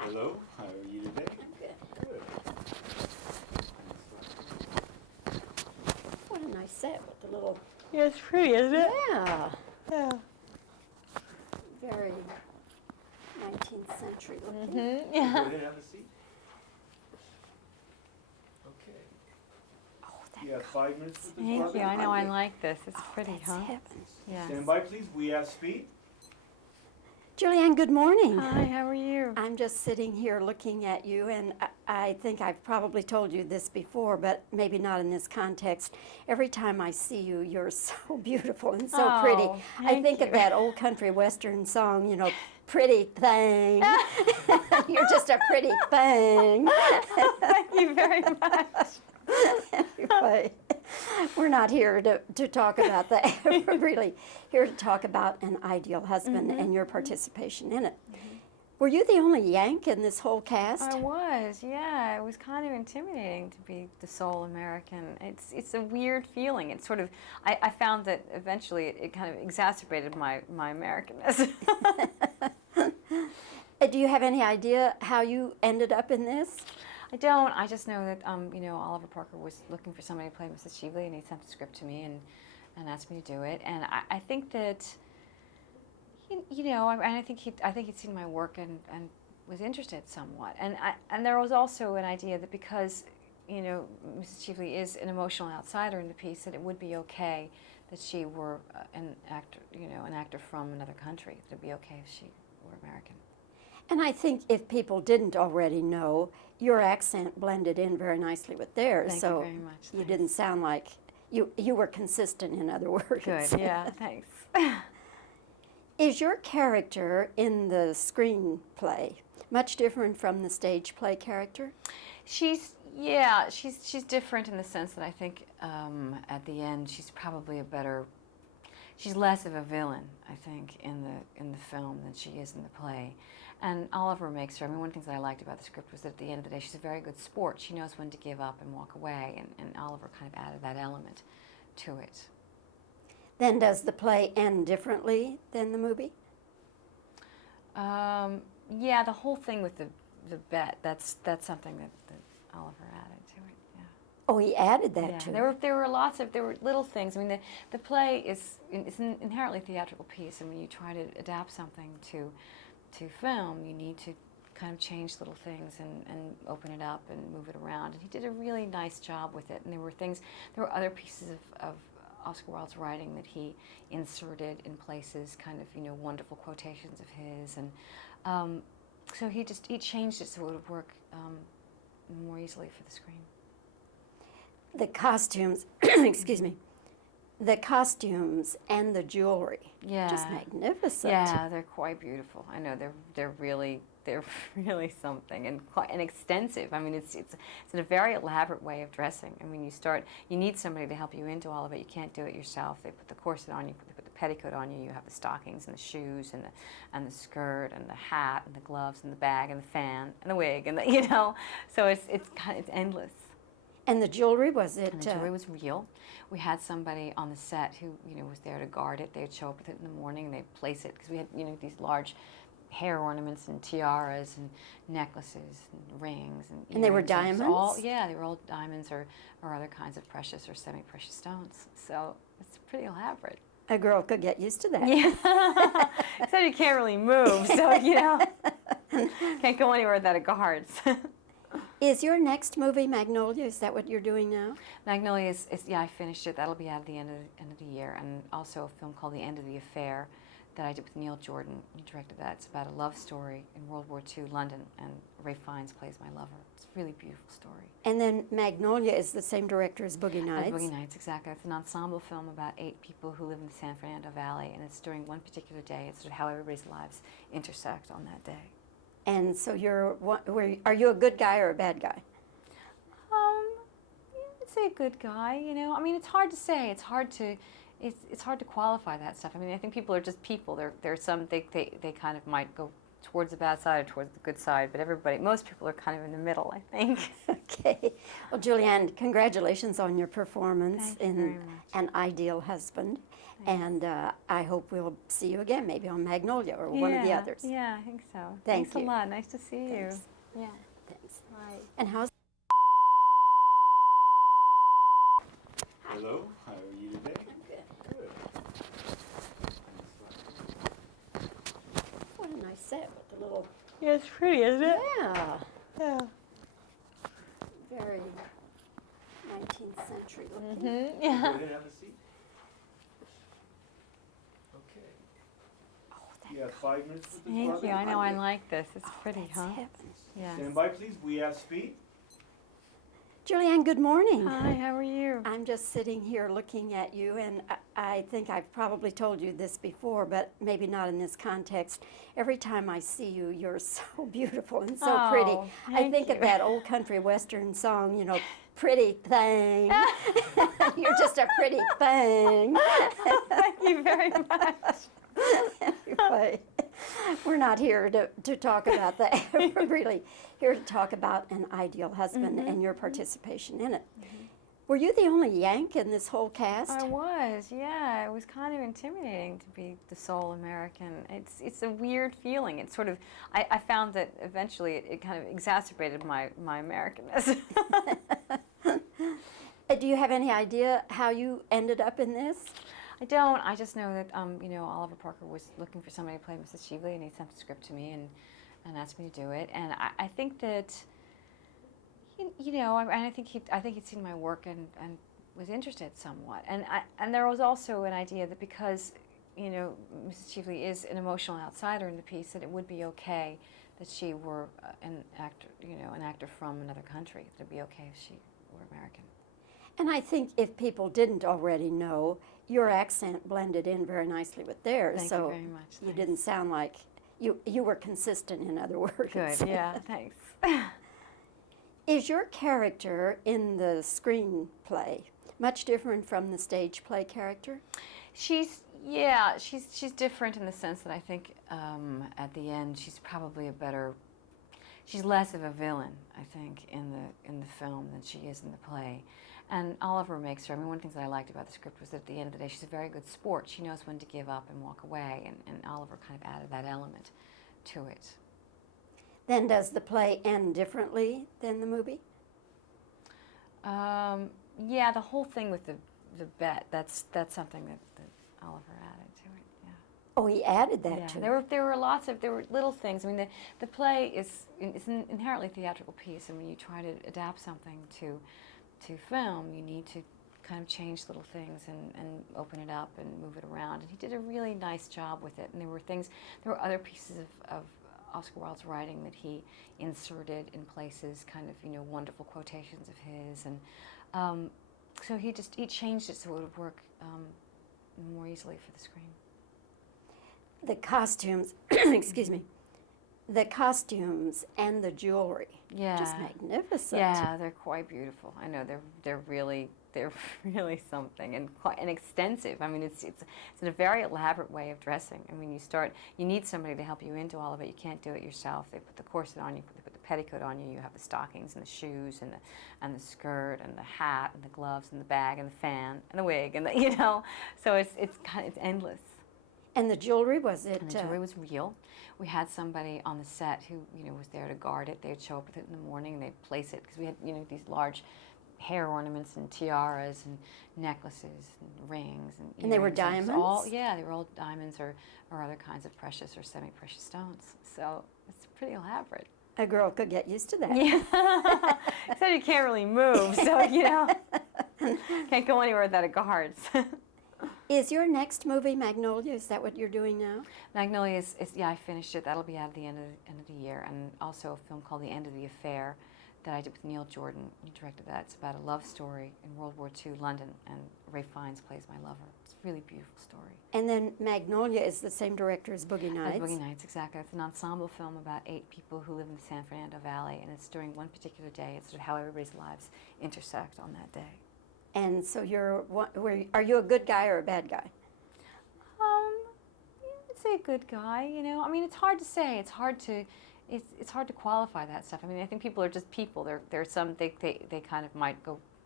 Hello, how are you today? I'm good. Good. What a nice set with the little, Yeah, it's pretty, isn't it? yeah, Yeah. very 19th century looking. Mm-hmm. Go Yeah. ahead, have a seat. Okay. Oh, that You have 5 minutes with this Thank brother? you. I know I like this. It's pretty, that's huh? heaven. Yes. Stand by, please. We have speed. Julianne, good morning. Hi, how are you? I'm just sitting here looking at you, and I think I've probably told you this before, but maybe not in this context. Every time I see you, you're so beautiful and so Oh, pretty. I thank think of you. that old country western song, you know, pretty thing. You're just a pretty thing. Thank you very much. Anyway, we're not here to talk about that. We're really here to talk about an ideal husband and your participation in it. Were you the only Yank in this whole cast? I was, yeah. It was kind of intimidating to be the sole American. It's a weird feeling. It's sort of, I found that eventually it kind of exacerbated my Americanness. Do you have any idea how you ended up in this? I don't. I just know that Oliver Parker was looking for somebody to play Mrs. Cheveley, and he sent the script to me and asked me to do it. And I think that I think he'd seen my work and was interested somewhat. And there was also an idea that because Mrs. Cheveley is an emotional outsider in the piece, that it would be okay that she were an actor from another country. That it'd be okay if she were American. And I think if people didn't already know, your accent blended in very nicely with theirs. Thank so you very much. you Thanks. didn't sound like you were consistent, in other words. Good. Yeah. Thanks. Is your character in the screenplay much different from the stage play character? She's different in the sense that I think at the end she's probably she's less of a villain, I think, in the film than she is in the play. And Oliver makes her, one of the things that I liked about the script was that at the end of the day she's a very good sport. She knows when to give up and walk away, and Oliver kind of added that element to it. Then does the play end differently than the movie? Yeah, the whole thing with the bet, that's something that Oliver added to it. Yeah. Oh, he added that Yeah, too. there were little things. The play it's an inherently theatrical piece, and when you try to adapt something to film, you need to kind of change little things and open it up and move it around. And he did a really nice job with it. And there were other pieces of Oscar Wilde's writing that he inserted in places, kind of wonderful quotations of his, and so he changed it so it would work more easily for the screen. The costumes, excuse me, the costumes and the jewelry, just magnificent. Yeah, they're quite beautiful. I know they're really something, and extensive. It's a very elaborate way of dressing. You need somebody to help you into all of it. You can't do it yourself. They put the corset on you, they put the petticoat on you. You have the stockings and the shoes and the skirt and the hat and the gloves and the bag and the fan and the wig and so it's endless. And the jewelry, was it? And the jewelry was real. We had somebody on the set who was there to guard it. They'd show up with it in the morning and they'd place it, because we had these large hair ornaments and tiaras and necklaces and rings and they were earrings. diamonds? They were all diamonds or other kinds of precious or semi-precious stones. So it's pretty elaborate. A girl could get used to that. Yeah. Except you can't really move, so can't go anywhere without a guard. Is your next movie Magnolia? Is that what you're doing now? Magnolia is I finished it. That'll be out at the end of the year. And also a film called The End of the Affair that I did with Neil Jordan. He directed that. It's about a love story in World War II London, and Ralph Fiennes plays my lover. It's a really beautiful story. And then Magnolia is the same director as Boogie Nights. Boogie Nights, exactly. It's an ensemble film about 8 people who live in the San Fernando Valley, and it's during one particular day. It's sort of how everybody's lives intersect on that day. And so are you a good guy or a bad guy? I'd say a good guy. It's hard to say. It's hard to qualify that stuff. I think people are just people. There's some they kind of might go towards the bad side or towards the good side, but most people are kind of in the middle, I think. Okay. Well, Julianne, congratulations on your performance Thank you very in much. An Ideal Husband. And I hope we'll see you again, maybe on Magnolia or one of the others. Yeah, I think so. Thank Thanks you. a lot. Nice to see Thanks. you. Yeah. Thanks. Bye. And how's Hello, how are you today? I'm good. Good. What a nice set with the little, Yeah, it's pretty, isn't it? yeah, Yeah. very 19th century looking. Go Yeah. ahead and have a seat. Okay. Oh, that You have 5 minutes with this Thank Bobbie? you. I know. I like this. It's pretty, that's huh? heaven. Yeah. Stand by, please. We have speed. Julianne, good morning. Hi. How are you? I'm just sitting here looking at you, and I think I've probably told you this before, but maybe not in this context. Every time I see you, you're so beautiful and so pretty. Oh, I thank think of you. that old country western song, you know, pretty thing. You're just a pretty thing. Thank you very much. Anyway, we're not here to talk about that. We're really here to talk about an ideal husband and your participation in it. Were you the only Yank in this whole cast? I was, yeah. It was kind of intimidating to be the sole American. It's a weird feeling. It's sort of, I found that eventually it kind of exacerbated my Americanness. Do you have any idea how you ended up in this? I don't. I just know that you know, Oliver Parker was looking for somebody to play Mrs. Cheveley, and he sent the script to me and asked me to do it. And I think that you know, I think he'd seen my work and was interested somewhat. And there was also an idea that because, you know, Mrs. Cheveley is an emotional outsider in the piece, that it would be okay that she were an actor, you know, an actor from another country. That it'd be okay if she were American. And I think if people didn't already know, your accent blended in very nicely with theirs. Thank so you very much. you Thanks. didn't sound like you were consistent, in other words. Good. Yeah. Thanks. Is your character in the screenplay much different from the stage play character? She's different in the sense that I think at the end she's probably she's less of a villain, I think, in the film than she is in the play. And Oliver makes her, I mean, one of the things that I liked about the script was that at the end of the day she's a very good sport. She knows when to give up and walk away, and Oliver kind of added that element to it. Then does the play end differently than the movie? Yeah, the whole thing with the bet, that's something that Oliver added to it. Yeah. Oh, he added that Yeah, too. there were little things. I mean, the play is an inherently theatrical piece, and when you try to adapt something to film, you need to kind of change little things and open it up and move it around. And he did a really nice job with it. And there were other pieces of Oscar Wilde's writing that he inserted in places, kind of, you know, wonderful quotations of his, and so he changed it so it would work more easily for the screen. The costumes, excuse me, the costumes and the jewelry, Yeah, just magnificent. yeah, they're quite beautiful. I know they're really something, and quite and extensive. I mean, it's a very elaborate way of dressing. I mean, you need somebody to help you into all of it. You can't do it yourself. They put the corset on you, they put the petticoat on you. You have the stockings and the shoes and the skirt and the hat and the gloves and the bag and the fan and the wig and you know. So it's endless. And the jewelry, was it? And the jewelry was real. We had somebody on the set who, you know, was there to guard it. They'd show up with it in the morning and they'd place it, because we had, you know, these large hair ornaments and tiaras and necklaces and rings and And they were earrings. diamonds? They were all diamonds or other kinds of precious or semi-precious stones. So it's pretty elaborate. A girl could get used to that. Yeah. Except you can't really move, so, you know, can't go anywhere without a guard. Is your next movie Magnolia? Is that what you're doing now? Magnolia is yeah, I finished it. That'll be out at the end of the year. And also a film called The End of the Affair that I did with Neil Jordan. He directed that. It's about a love story in World War II London, and Ray Fiennes plays my lover. It's a really beautiful story. And then Magnolia is the same director as Boogie Nights. Boogie Nights, exactly. It's an ensemble film about 8 people who live in the San Fernando Valley, and it's during one particular day. It's sort of how everybody's lives intersect on that day. And so are you a good guy or a bad guy? I'd say a good guy, you know. I mean, it's hard to say. It's hard to qualify that stuff. I mean, I think people are just people. There's some they kind of might go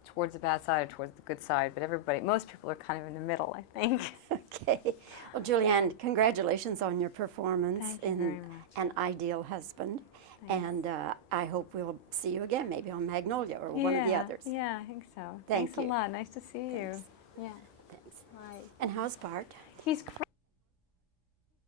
towards the bad side or towards the good side, but most people are kind of in the middle, I think. Okay. Well, Julianne, congratulations on your performance Thank you in very much. An Ideal Husband. Thanks. And I hope we'll see you again, maybe on Magnolia or one of the others. Yeah, I think so. Thank Thanks you. a lot. Nice to see you. Thanks. Yeah. Thanks. Right. And how's Bart? He's great.